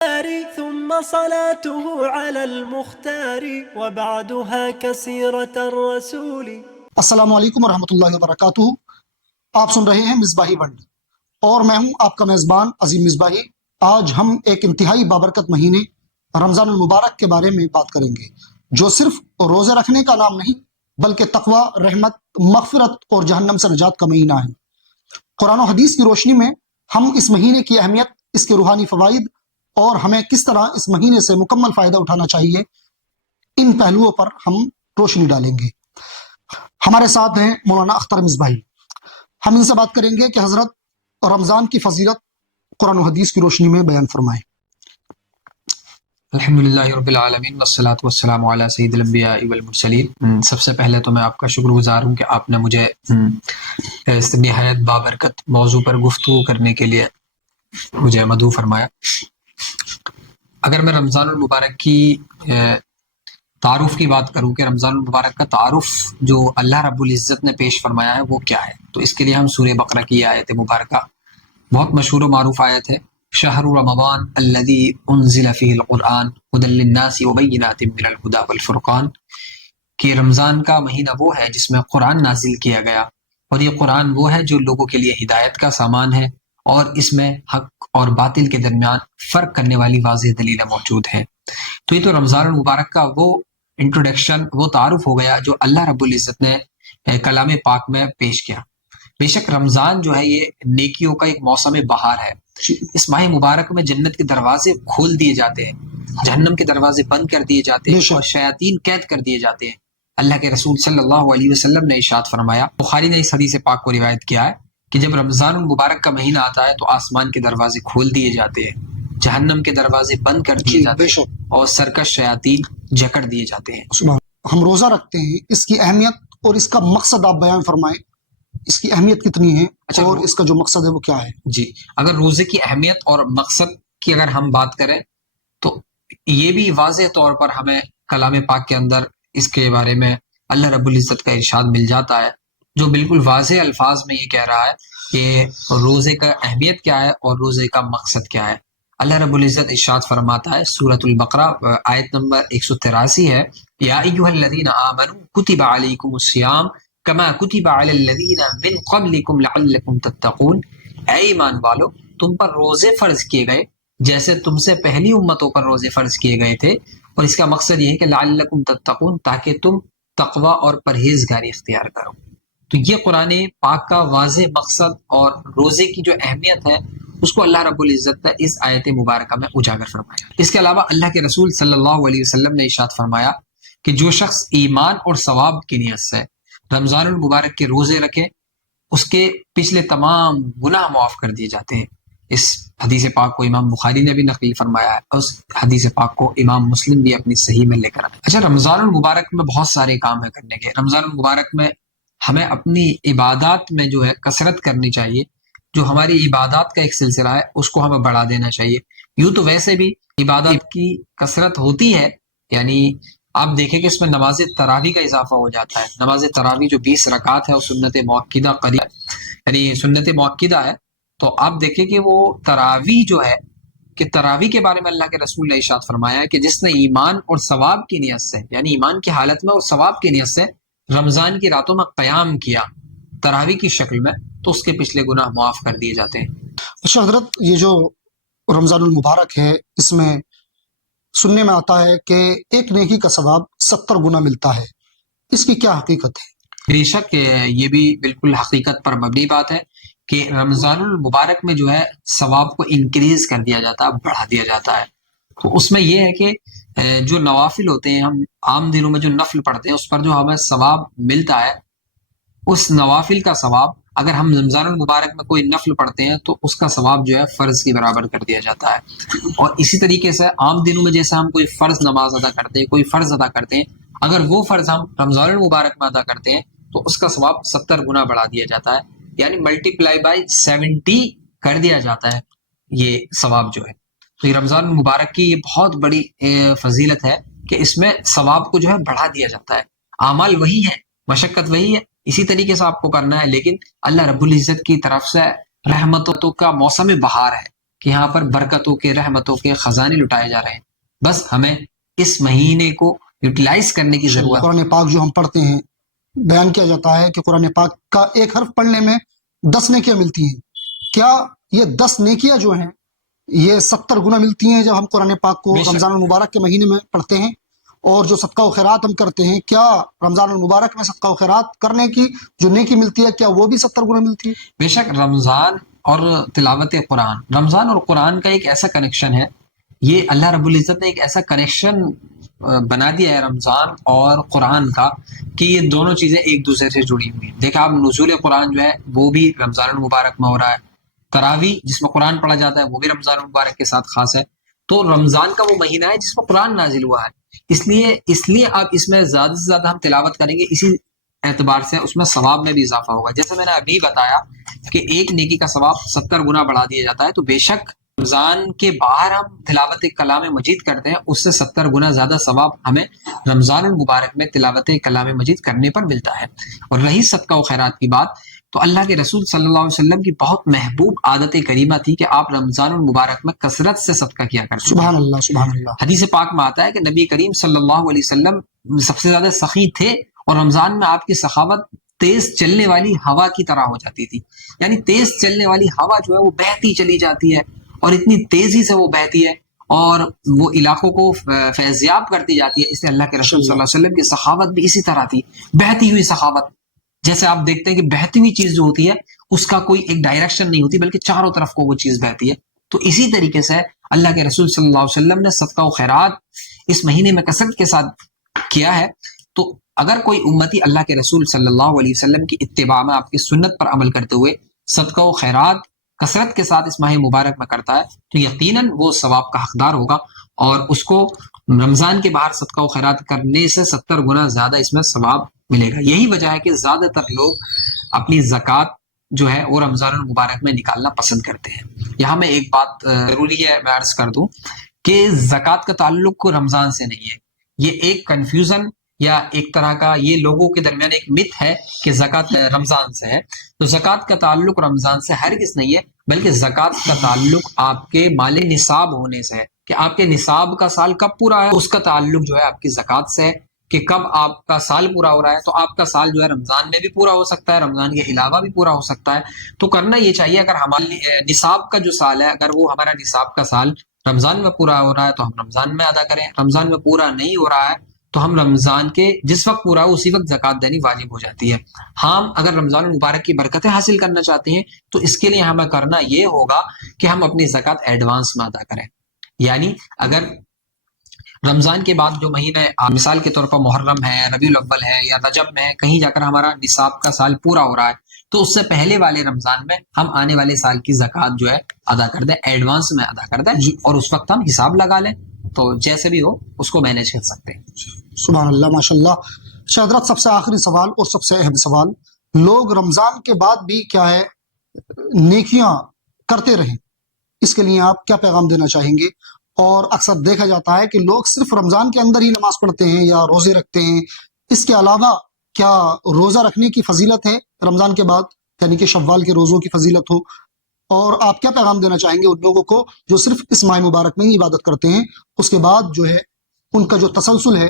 ثم صلاته على المختار وبعدها كسيرة الرسول. السلام علیکم ورحمۃ اللہ وبرکاتہ۔ آپ سن رہے ہیں مصباحی ورلڈ اور میں ہوں آپ کا میزبان عظیم مصباحی۔ آج ہم ایک انتہائی بابرکت مہینے رمضان المبارک کے بارے میں بات کریں گے، جو صرف روزے رکھنے کا نام نہیں بلکہ تقوی، رحمت، مغفرت اور جہنم سے نجات کا مہینہ ہے۔ قرآن و حدیث کی روشنی میں ہم اس مہینے کی اہمیت، اس کے روحانی فوائد اور ہمیں کس طرح اس مہینے سے مکمل فائدہ اٹھانا چاہیے، ان پہلوؤں پر ہم روشنی ڈالیں گے۔ ہمارے ساتھ ہیں مولانا اختر مصباحی۔ ہم ان سے بات کریں گے کہ حضرت رمضان کی فضیلت قرآن و حدیث کی روشنی میں بیان فرمائیں۔ الحمدللہ رب العالمین والصلاة والسلام علی سید الانبیاء والمرسلین۔ سب سے پہلے تو میں آپ کا شکر گزار ہوں کہ آپ نے مجھے اس نہایت بابرکت موضوع پر گفتگو کرنے کے لیے مجھے مدعو فرمایا۔ اگر میں رمضان المبارک کی تعارف کی بات کروں کہ رمضان المبارک کا تعارف جو اللہ رب العزت نے پیش فرمایا ہے وہ کیا ہے، تو اس کے لیے ہم سورہ بقرہ کی آیت مبارکہ، بہت مشہور و معروف آیت ہے، شہر رمضان الذی انزل فیہ القرآن ھدی للناس وبینات من الھدی والفرقان، کہ رمضان کا مہینہ وہ ہے جس میں قرآن نازل کیا گیا، اور یہ قرآن وہ ہے جو لوگوں کے لیے ہدایت کا سامان ہے، اور اس میں حق اور باطل کے درمیان فرق کرنے والی واضح دلیلیں موجود ہیں۔ تو یہ تو رمضان المبارک کا وہ انٹروڈکشن، وہ تعارف ہو گیا جو اللہ رب العزت نے کلام پاک میں پیش کیا۔ بے شک رمضان جو ہے یہ نیکیوں کا ایک موسم بہار ہے۔ اس ماہ مبارک میں جنت کے دروازے کھول دیے جاتے ہیں، جہنم کے دروازے بند کر دیے جاتے ہیں، اور شیاطین قید کر دیے جاتے ہیں۔ اللہ کے رسول صلی اللہ علیہ وسلم نے ارشاد فرمایا، بخاری نے اس حدیث پاک کو روایت کیا ہے کہ جب رمضان المبارک کا مہینہ آتا ہے تو آسمان کے دروازے کھول دیے جاتے ہیں، جہنم کے دروازے بند کر دیے جاتے ہیں، اور سرکش شیاطین جکڑ دیے جاتے ہیں۔ ہم روزہ رکھتے ہیں، اس کی اہمیت اور اس کا مقصد آپ بیان فرمائیں، اس کی اہمیت کتنی ہے اور اس کا جو مقصد ہے وہ کیا ہے؟ جی، اگر روزے کی اہمیت اور مقصد کی اگر ہم بات کریں تو یہ بھی واضح طور پر ہمیں کلام پاک کے اندر اس کے بارے میں اللہ رب العزت کا ارشاد مل جاتا ہے، جو بالکل واضح الفاظ میں یہ کہہ رہا ہے کہ روزے کا اہمیت کیا ہے اور روزے کا مقصد کیا ہے۔ اللہ رب العزت ارشاد فرماتا ہے، سورۃ البقرہ آیت نمبر 183 ہے، یا ایھا الذین آمنوا کتب علیکم الصیام کما کتب علی الذین من قبلکم لعلکم تتقون، اے ایمان والو تم پر روزے فرض کیے گئے جیسے تم سے پہلی امتوں پر روزے فرض کیے گئے تھے، اور اس کا مقصد یہ ہے کہ لعلکم تتقون، تاکہ تم تقوی اور پرہیزگاری اختیار کرو۔ تو یہ قرآن پاک کا واضح مقصد اور روزے کی جو اہمیت ہے اس کو اللہ رب العزت نے اس آیت مبارکہ میں اجاگر فرمایا۔ اس کے علاوہ اللہ کے رسول صلی اللہ علیہ وسلم نے ارشاد فرمایا کہ جو شخص ایمان اور ثواب کی نیت سے رمضان المبارک کے روزے رکھے، اس کے پچھلے تمام گناہ معاف کر دیے جاتے ہیں۔ اس حدیث پاک کو امام بخاری نے بھی نقل فرمایا ہے، اور اس حدیث پاک کو امام مسلم بھی اپنی صحیح میں لے کر آئے۔ اچھا، رمضان المبارک میں بہت سارے کام ہیں کرنے کے۔ رمضان المبارک میں ہمیں اپنی عبادات میں جو ہے کثرت کرنی چاہیے، جو ہماری عبادات کا ایک سلسلہ ہے اس کو ہمیں بڑھا دینا چاہیے۔ یوں تو ویسے بھی عبادات کی کثرت ہوتی ہے، یعنی آپ دیکھیں کہ اس میں نماز تراویح کا اضافہ ہو جاتا ہے۔ نماز تراویح جو 20 رکعات ہے وہ سنت مؤکدہ قریب، یعنی سنت مؤکدہ ہے، تو آپ دیکھیں کہ وہ تراویح جو ہے، کہ تراویح کے بارے میں اللہ کے رسول نے ارشاد فرمایا ہے کہ جس نے ایمان اور ثواب کی نیت سے، یعنی ایمان کی حالت میں اور ثواب کی نیت سے رمضان کی راتوں میں قیام کیا تراویح کی شکل میں، تو اس کے پچھلے گناہ معاف کر دیے جاتے ہیں۔ اچھا حضرت، یہ جو رمضان المبارک ہے اس میں سننے میں آتا ہے کہ ایک نیکی کا ثواب 70 گنا ملتا ہے، اس کی کیا حقیقت ہے؟ بے شک یہ بھی بالکل حقیقت پر مبنی بات ہے کہ رمضان المبارک میں جو ہے ثواب کو انکریز کر دیا جاتا ہے، بڑھا دیا جاتا ہے۔ تو اس میں یہ ہے کہ جو نوافل ہوتے ہیں، ہم عام دنوں میں جو نفل پڑھتے ہیں اس پر جو ہمیں ثواب ملتا ہے، اس نوافل کا ثواب اگر ہم رمضان المبارک میں کوئی نفل پڑھتے ہیں تو اس کا ثواب جو ہے فرض کے برابر کر دیا جاتا ہے۔ اور اسی طریقے سے عام دنوں میں جیسے ہم کوئی فرض نماز ادا کرتے ہیں، کوئی فرض ادا کرتے ہیں، اگر وہ فرض ہم رمضان المبارک میں ادا کرتے ہیں تو اس کا ثواب 70 گنا بڑھا دیا جاتا ہے، یعنی ملٹیپلائی بائی 70 کر دیا جاتا ہے یہ ثواب جو ہے۔ تو یہ رمضان المبارک کی یہ بہت بڑی فضیلت ہے کہ اس میں ثواب کو جو ہے بڑھا دیا جاتا ہے۔ اعمال وہی ہیں، مشقت وہی ہے، اسی طریقے سے آپ کو کرنا ہے، لیکن اللہ رب العزت کی طرف سے رحمتوں کا موسم بہار ہے کہ یہاں پر برکتوں کے رحمتوں کے خزانے لٹائے جا رہے ہیں. بس ہمیں اس مہینے کو یوٹیلائز کرنے کی ضرورت. قرآن پاک جو ہم پڑھتے ہیں بیان کیا جاتا ہے کہ قرآن پاک کا ایک حرف پڑھنے میں 10 نیکیاں ملتی ہیں. کیا یہ 10 نیکیاں جو ہیں یہ 70 گنا ملتی ہیں جب ہم قرآن پاک کو رمضان المبارک کے مہینے میں پڑھتے ہیں؟ اور جو صدقہ و خیرات ہم کرتے ہیں کیا رمضان المبارک میں صدقہ و خیرات کرنے کی جو نیکی ملتی ہے کیا وہ بھی 70 گنا ملتی ہے؟ بے شک رمضان اور تلاوت قرآن، رمضان اور قرآن کا ایک ایسا کنیکشن ہے، یہ اللہ رب العزت نے ایک ایسا کنیکشن بنا دیا ہے رمضان اور قرآن کا کہ یہ دونوں چیزیں ایک دوسرے سے جڑی ہوئی ہیں. دیکھا آپ نزول قرآن جو ہے وہ بھی رمضان المبارک میں ہو رہا ہے، تراویح جس میں قرآن پڑھا جاتا ہے وہ بھی رمضان المبارک کے ساتھ خاص ہے. تو رمضان کا وہ مہینہ ہے جس میں قرآن نازل ہوا ہے، اس لیے آپ اس میں زیادہ سے زیادہ ہم تلاوت کریں گے، اسی اعتبار سے اس میں ثواب میں بھی اضافہ ہوگا. جیسے میں نے ابھی بتایا کہ ایک نیکی کا ثواب 70 گنا بڑھا دیا جاتا ہے، تو بے شک رمضان کے باہر ہم تلاوت کلام مجید کرتے ہیں، اس سے 70 گنا زیادہ ثواب ہمیں رمضان المبارک میں تلاوت کلام مجید کرنے پر ملتا ہے. اور رہی صدقہ و خیرات کی بات، تو اللہ کے رسول صلی اللہ علیہ وسلم کی بہت محبوب عادت کریمہ تھی کہ آپ رمضان المبارک میں کثرت سے صدقہ کیا کرتے. سبحان اللہ سبحان اللہ. حدیث پاک میں آتا ہے کہ نبی کریم صلی اللہ علیہ وسلم سب سے زیادہ سخی تھے، اور رمضان میں آپ کی سخاوت تیز چلنے والی ہوا کی طرح ہو جاتی تھی. یعنی تیز چلنے والی ہوا جو ہے وہ بہتی چلی جاتی ہے، اور اتنی تیزی سے وہ بہتی ہے اور وہ علاقوں کو فیضیاب کرتی جاتی ہے. اس لیے اللہ کے رسول صلی اللہ علیہ وسلم کی سخاوت بھی اسی طرح تھی، بہتی ہوئی سخاوت. جیسے آپ دیکھتے ہیں کہ بہتی ہوئی چیز جو ہوتی ہے اس کا کوئی ایک ڈائریکشن نہیں ہوتی، بلکہ چاروں طرف کو وہ چیز بہتی ہے. تو اسی طریقے سے اللہ کے رسول صلی اللہ علیہ وسلم نے صدقہ و خیرات اس مہینے میں کثرت کے ساتھ کیا ہے. تو اگر کوئی امتی اللہ کے رسول صلی اللہ علیہ وسلم کی اتباع میں، آپ کی سنت پر عمل کرتے ہوئے صدقہ و خیرات کثرت کے ساتھ اس ماہ مبارک میں کرتا ہے، تو یقیناً وہ ثواب کا حقدار ہوگا، اور اس کو رمضان کے باہر صدقہ و خیرات کرنے سے 70 گنا زیادہ اس میں ثواب ملے گا. یہی وجہ ہے کہ زیادہ تر لوگ اپنی زکوٰۃ جو ہے وہ رمضان المبارک میں نکالنا پسند کرتے ہیں. یہاں میں ایک بات ضروری ہے میں عرض کر دوں کہ زکوٰۃ کا تعلق رمضان سے نہیں ہے. یہ ایک کنفیوژن یا ایک طرح کا یہ لوگوں کے درمیان ایک مت ہے کہ زکوٰۃ رمضان سے ہے. تو زکوٰۃ کا تعلق رمضان سے ہرگز نہیں ہے، بلکہ زکوٰۃ کا تعلق آپ کے مال نصاب ہونے سے ہے، کہ آپ کے نصاب کا سال کب پورا ہے اس کا تعلق جو ہے آپ کی زکوٰۃ سے ہے، کہ کب آپ کا سال پورا ہو رہا ہے. تو آپ کا سال جو ہے رمضان میں بھی پورا ہو سکتا ہے، رمضان کے علاوہ بھی پورا ہو سکتا ہے. تو کرنا یہ چاہیے، اگر ہمارے نصاب کا جو سال ہے، اگر وہ ہمارا نصاب کا سال رمضان میں پورا ہو رہا ہے تو ہم رمضان میں ادا کریں. رمضان میں پورا نہیں ہو رہا ہے تو ہم رمضان کے جس وقت پورا ہو اسی وقت زکوٰۃ دینی واجب ہو جاتی ہے. ہم اگر رمضان المبارک کی برکتیں حاصل کرنا چاہتے ہیں تو اس کے لیے ہمیں کرنا یہ ہوگا کہ ہم اپنی زکوٰۃ ایڈوانس میں ادا کریں. یعنی اگر رمضان کے بعد جو مہینہ مثال کے طور پر محرم ہے، ربیع الاول ہے یا رجب میں ہے، کہیں جا کر ہمارا نصاب کا سال پورا ہو رہا ہے، تو اس سے پہلے والے رمضان میں ہم آنے والے سال کی زکوٰۃ جو ہے ادا کر دیں، ایڈوانس میں ادا کر دیں، اور اس وقت ہم حساب لگا لیں، تو جیسے بھی ہو اس کو مینیج کر سکتے ہیں. سبحان اللہ ماشاء اللہ. حضرت سب سے آخری سوال اور سب سے اہم سوال، لوگ رمضان کے بعد بھی کیا ہے نیکیاں کرتے رہیں، اس کے لیے آپ کیا پیغام دینا چاہیں گے؟ اور اکثر دیکھا جاتا ہے کہ لوگ صرف رمضان کے اندر ہی نماز پڑھتے ہیں یا روزے رکھتے ہیں، اس کے علاوہ کیا روزہ رکھنے کی فضیلت ہے رمضان کے بعد، یعنی کہ شوال کے روزوں کی فضیلت ہو؟ اور آپ کیا پیغام دینا چاہیں گے ان لوگوں کو جو صرف اس ماہ مبارک میں ہی عبادت کرتے ہیں، اس کے بعد جو ہے ان کا جو تسلسل ہے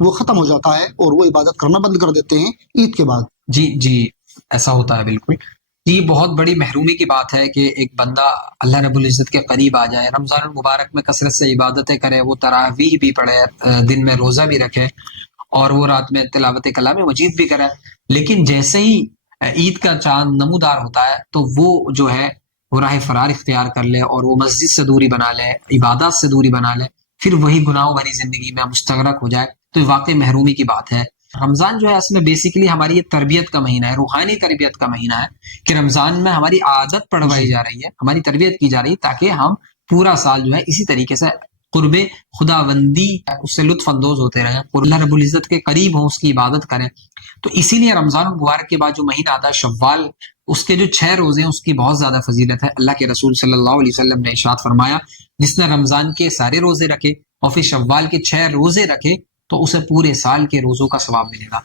وہ ختم ہو جاتا ہے اور وہ عبادت کرنا بند کر دیتے ہیں عید کے بعد؟ جی ایسا ہوتا ہے بالکل. یہ بہت بڑی محرومی کی بات ہے کہ ایک بندہ اللہ رب العزت کے قریب آ جائے، رمضان المبارک میں کثرت سے عبادتیں کرے، وہ تراویح بھی پڑھے، دن میں روزہ بھی رکھے، اور وہ رات میں تلاوت کلام مجید بھی کرے، لیکن جیسے ہی عید کا چاند نمودار ہوتا ہے تو وہ جو ہے وہ راہ فرار اختیار کر لے اور وہ مسجد سے دوری بنا لے، عبادات سے دوری بنا لے، پھر وہی گناہوں بھری زندگی میں مستغرق ہو جائے، تو یہ واقعی محرومی کی بات ہے. رمضان جو ہے اصل میں بیسیکلی ہماری یہ تربیت کا مہینہ ہے، روحانی تربیت کا مہینہ ہے، کہ رمضان میں ہماری عادت پڑھوائی جا رہی ہے، ہماری تربیت کی جا رہی ہے، تاکہ ہم پورا سال جو ہے اسی طریقے سے قرب خداوندی اس سے لطف اندوز ہوتے رہیں، اللہ رب العزت کے قریب ہوں، اس کی عبادت کریں. تو اسی لیے رمضان المبارک کے بعد جو مہینہ آتا ہے شوال، اس کے جو 6 روزے ہیں اس کی بہت زیادہ فضیلت ہے. اللہ کے رسول صلی اللہ علیہ وسلم نے ارشاد فرمایا، جس نے رمضان کے سارے روزے رکھے اور پھر شوال کے 6 روزے رکھے تو اسے پورے سال کے روزوں کا ثواب ملے گا.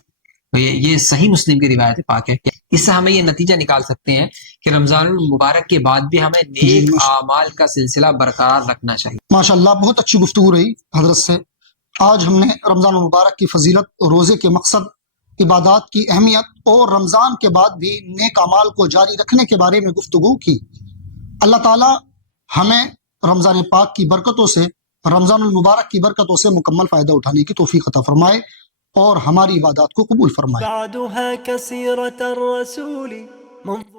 تو یہ صحیح مسلم کی روایت پاک ہے. اس سے ہمیں یہ نتیجہ نکال سکتے ہیں کہ رمضان المبارک کے بعد بھی ہمیں نیک اعمال کا سلسلہ برقرار رکھنا چاہیے. ماشاءاللہ بہت اچھی گفتگو رہی حضرت سے. آج ہم نے رمضان المبارک کی فضیلت، روزے کے مقصد، عبادات کی اہمیت اور رمضان کے بعد بھی نیک اعمال کو جاری رکھنے کے بارے میں گفتگو کی. اللہ تعالی ہمیں رمضان پاک کی برکتوں سے، رمضان المبارک کی برکتوں سے مکمل فائدہ اٹھانے کی توفیق عطا فرمائے اور ہماری عبادات کو قبول فرمائے. بعدها كسيرة الرسول منذ